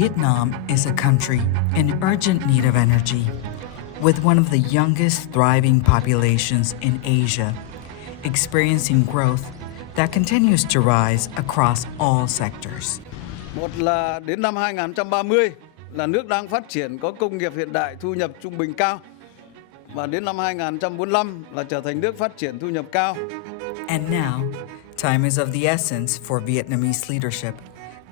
Vietnam is a country in urgent need of energy, with one of the youngest thriving populations in Asia, experiencing growth that continues to rise across all sectors. Một là đến năm 2030 là nước đang phát triển có công nghiệp hiện đại thu nhập trung bình cao. Và đến năm 2045 là trở thành nước phát triển thu nhập cao. And now, time is of the essence for Vietnamese leadership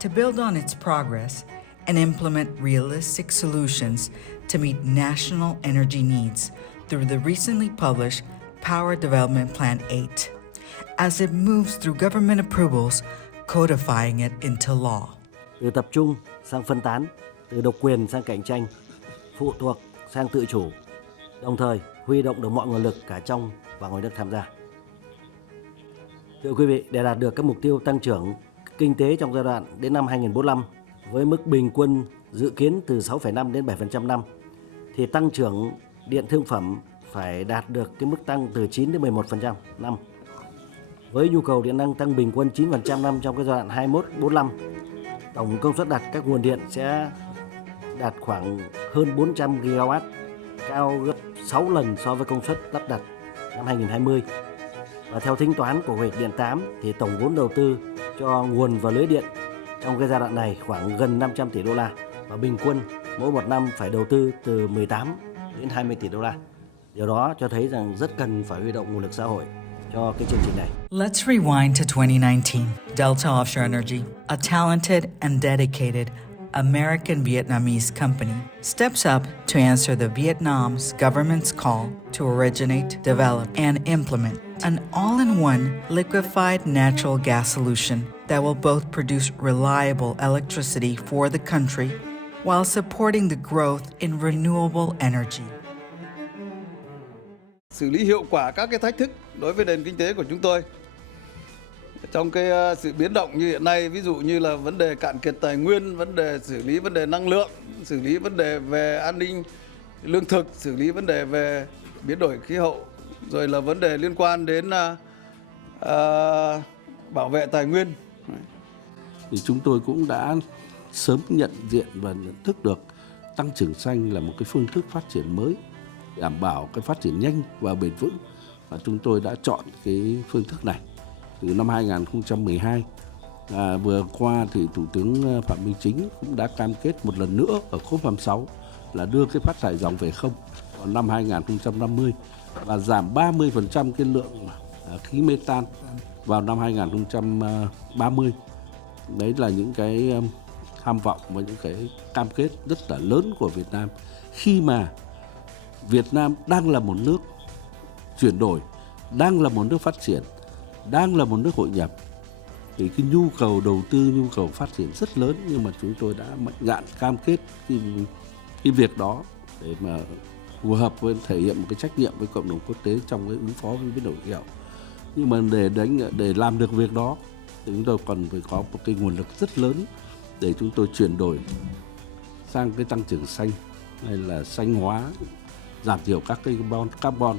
to build on its progress and implement realistic solutions to meet national energy needs through the recently published Power Development Plan 8, as it moves through government approvals, codifying it into law. Từ tập trung sang phân tán, từ độc quyền sang cạnh tranh, phụ thuộc sang tự chủ, đồng thời huy động được mọi nguồn lực cả trong và ngoài nước tham gia. Thưa quý vị, để đạt được các mục tiêu tăng trưởng kinh tế trong giai đoạn đến năm 2045 với mức bình quân dự kiến từ 6,5 đến 7% năm, thì tăng trưởng điện thương phẩm phải đạt được cái mức tăng từ 9 đến 11% năm. Với nhu cầu điện năng tăng bình quân 9% năm trong cái giai đoạn 21-45, tổng công suất đặt các nguồn điện sẽ đạt khoảng hơn 400 gigawatt, cao gấp 6 lần so với công suất lắp đặt năm 2020. Và theo tính toán của Hoạch Điện 8 thì tổng vốn đầu tư cho nguồn và lưới điện trong cái giai đoạn này khoảng gần 500 tỷ đô la và bình quân mỗi một năm phải đầu tư từ 18 đến 20 tỷ đô la. Điều đó cho thấy rằng rất cần phải huy động nguồn lực xã hội cho cái chương trình này. Let's rewind to 2019. Delta Offshore Energy, a talented and dedicated American Vietnamese company, steps up to answer the Vietnam's government's call to originate, develop, and implement an all-in-one liquefied natural gas solution that will both produce reliable electricity for the country while supporting the growth in renewable energy. Xử lý hiệu quả các cái thách thức đối với nền kinh tế của chúng tôi. Trong cái sự biến động như hiện nay, ví dụ như là vấn đề cạn kiệt tài nguyên, vấn đề xử lý vấn đề năng lượng, xử lý vấn đề về an ninh lương thực, xử lý vấn đề về biến đổi khí hậu, rồi là vấn đề liên quan đến bảo vệ tài nguyên. Thì chúng tôi cũng đã sớm nhận diện và nhận thức được tăng trưởng xanh là một cái phương thức phát triển mới, đảm bảo cái phát triển nhanh và bền vững. Và chúng tôi đã chọn cái phương thức này từ năm 2012. Vừa qua thì Thủ tướng Phạm Minh Chính cũng đã cam kết một lần nữa ở COP26 là đưa cái phát thải ròng về không vào năm 2050 và giảm 30% cái lượng khí metan vào năm 2030. Đấy là những cái tham vọng và những cái cam kết rất là lớn của Việt Nam khi mà Việt Nam đang là một nước chuyển đổi, đang là một nước phát triển, đang là một nước hội nhập. Thì cái nhu cầu đầu tư, nhu cầu phát triển rất lớn, nhưng mà chúng tôi đã mạnh dạn cam kết cái việc đó để mà phù hợp với thể hiện một cái trách nhiệm với cộng đồng quốc tế trong cái ứng phó với biến đổi khí hậu. Nhưng mà để làm được việc đó thì chúng tôi cần phải có một cái nguồn lực rất lớn để chúng tôi chuyển đổi sang cái tăng trưởng xanh hay là xanh hóa, giảm thiểu các cái carbon,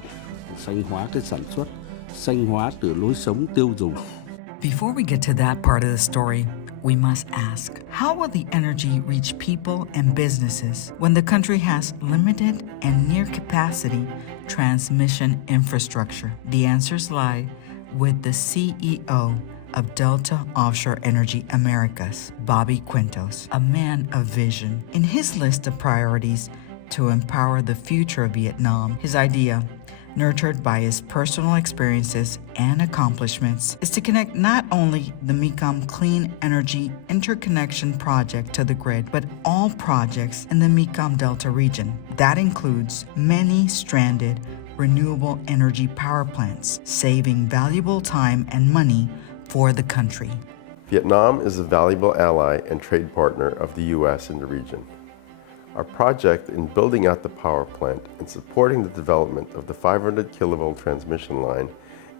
xanh hóa cái sản xuất, xanh hóa từ lối sống tiêu dùng. Before we get to that part of the story, we must ask, how will the energy reach people and businesses when the country has limited and near capacity transmission infrastructure? The answers lie with the CEO of Delta Offshore Energy Americas, Bobby Quintos, a man of vision. In his list of priorities to empower the future of Vietnam, his idea, nurtured by his personal experiences and accomplishments, is to connect not only the Mekong Clean Energy Interconnection Project to the grid, but all projects in the Mekong Delta region. That includes many stranded renewable energy power plants, saving valuable time and money for the country. Vietnam is a valuable ally and trade partner of the U.S. in the region. Our project in building out the power plant and supporting the development of the 500 kilovolt transmission line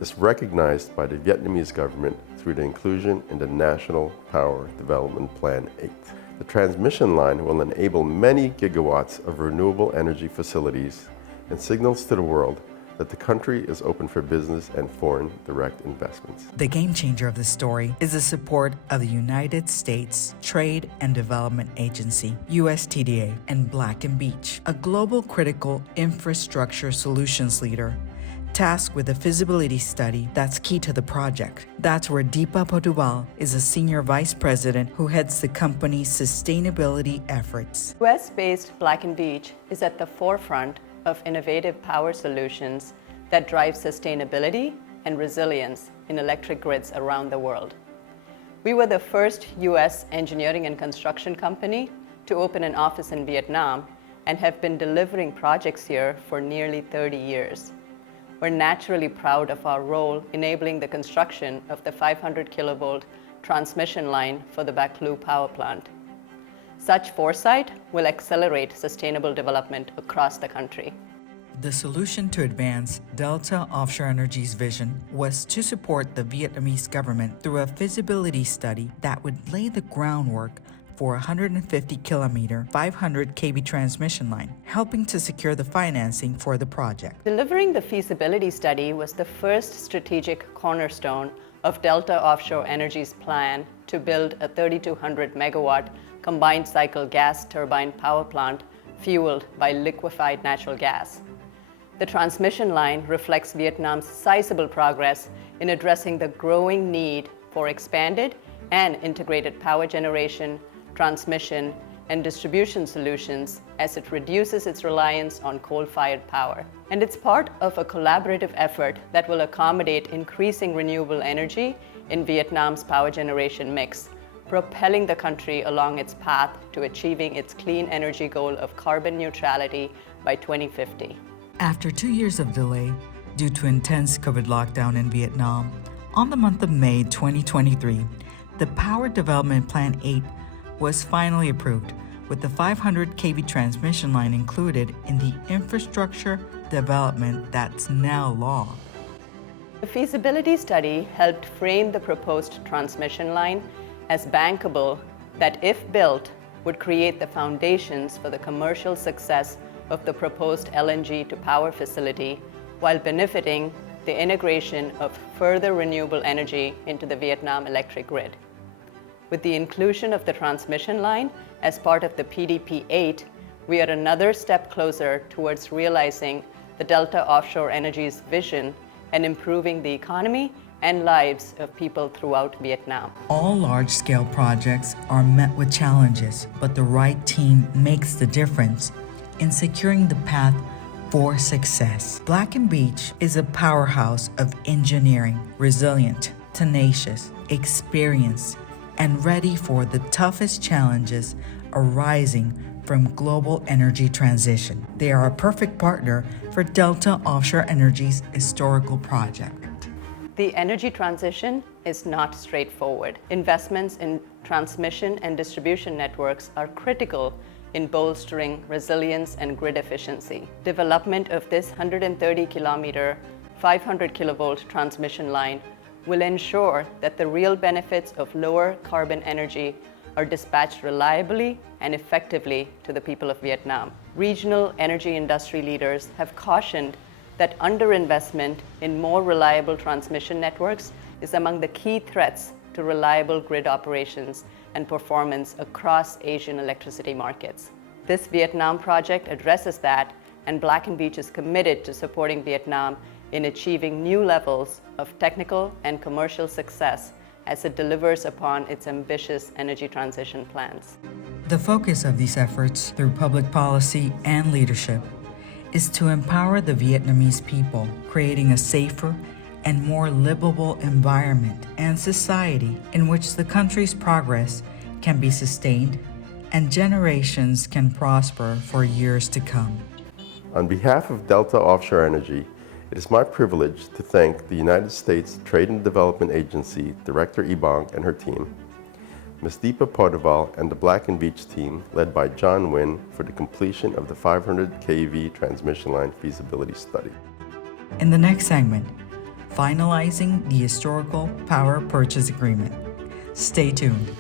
is recognized by the Vietnamese government through the inclusion in the National Power Development Plan 8. The transmission line will enable many gigawatts of renewable energy facilities and signals to the world that the country is open for business and foreign direct investments. The game changer of the story is the support of the United States Trade and Development Agency, USTDA, and Black Veatch, a global critical infrastructure solutions leader tasked with a feasibility study that's key to the project. That's where Deepa Podwal is a senior vice president who heads the company's sustainability efforts. US-based Black Veatch is at the forefront of innovative power solutions that drive sustainability and resilience in electric grids around the world. We were the first US engineering and construction company to open an office in Vietnam and have been delivering projects here for nearly 30 years. We're naturally proud of our role enabling the construction of the 500 kilovolt transmission line for the Bac Lieu power plant. Such foresight will accelerate sustainable development across the country. The solution to advance Delta Offshore Energy's vision was to support the Vietnamese government through a feasibility study that would lay the groundwork for a 150-kilometer, 500 kV transmission line, helping to secure the financing for the project. Delivering the feasibility study was the first strategic cornerstone of Delta Offshore Energy's plan to build a 3,200 megawatt combined cycle gas turbine power plant fueled by liquefied natural gas. The transmission line reflects Vietnam's sizable progress in addressing the growing need for expanded and integrated power generation, transmission, and distribution solutions as it reduces its reliance on coal-fired power. And it's part of a collaborative effort that will accommodate increasing renewable energy in Vietnam's power generation mix, propelling the country along its path to achieving its clean energy goal of carbon neutrality by 2050. After 2 years of delay due to intense COVID lockdown in Vietnam, on the month of May 2023, the Power Development Plan 8 was finally approved, with the 500 kV transmission line included in the infrastructure development that's now law. The feasibility study helped frame the proposed transmission line as bankable that, if built, would create the foundations for the commercial success of the proposed LNG to power facility while benefiting the integration of further renewable energy into the Vietnam electric grid. With the inclusion of the transmission line as part of the PDP-8, we are another step closer towards realizing the Delta Offshore Energy's vision and improving the economy and lives of people throughout Vietnam. All large-scale projects are met with challenges, but the right team makes the difference in securing the path for success. Black Veatch is a powerhouse of engineering, resilient, tenacious, experienced, and ready for the toughest challenges arising from global energy transition. They are a perfect partner for Delta Offshore Energy's historical project. The energy transition is not straightforward. Investments in transmission and distribution networks are critical in bolstering resilience and grid efficiency. Development of this 130-kilometer, 500 kilovolt transmission line will ensure that the real benefits of lower carbon energy are dispatched reliably and effectively to the people of Vietnam. Regional energy industry leaders have cautioned that underinvestment in more reliable transmission networks is among the key threats to reliable grid operations and performance across Asian electricity markets. This Vietnam project addresses that, and Black Veatch is committed to supporting Vietnam in achieving new levels of technical and commercial success as it delivers upon its ambitious energy transition plans. The focus of these efforts through public policy and leadership is to empower the Vietnamese people, creating a safer and more livable environment and society in which the country's progress can be sustained and generations can prosper for years to come. On behalf of Delta Offshore Energy, it is my privilege to thank the United States Trade and Development Agency Director Ebong and her team, Ms. Deepa Podwal and the Black Veatch team led by John Nguyen for the completion of the 500 kV transmission line feasibility study. In the next segment, finalizing the historical power purchase agreement. Stay tuned.